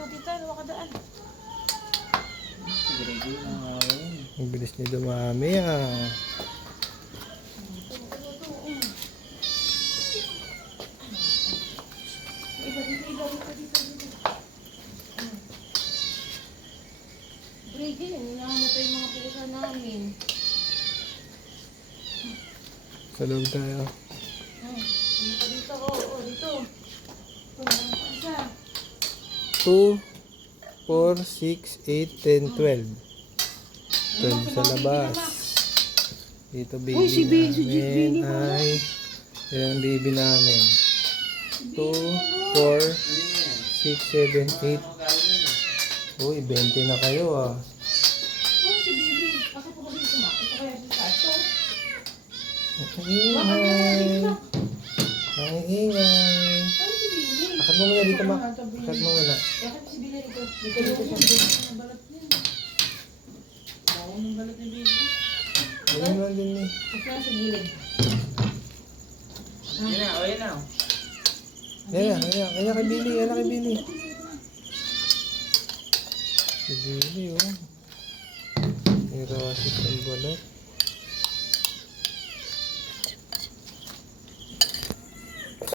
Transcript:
dito, tita. Luwa ka daan. Ang bilis niya dumami ah. Iba dito. Brady, nanamatay yung mga pusa namin. Sa loob tayo. Ano pa dito? Dito. Ito, meron pa isa. 2, 4, 6, 8, 10, 12. 12 sa labas. Dito baby Uy, si namin Baby pala. ay yan ang baby namin. 2, 4, 6, 7, 8. Uy, 20 na kayo ah. Oh, si Baby. Bakit po kasi sumakit? Ito kaya siya ito. Ang ingay. Ang ingay. Ano si Baby? Akad mo muna dito, Mak. Akad mo muna. Bakit si Baby dito? Dito siya. Balat niya. Bawa ng balat ni Baby. Ayun mo din eh. Ito na sa gilid. Yan na, o yan na. Ayan kay Billy, ayan kay Billy. Si Billy oh. May rasis ang balat.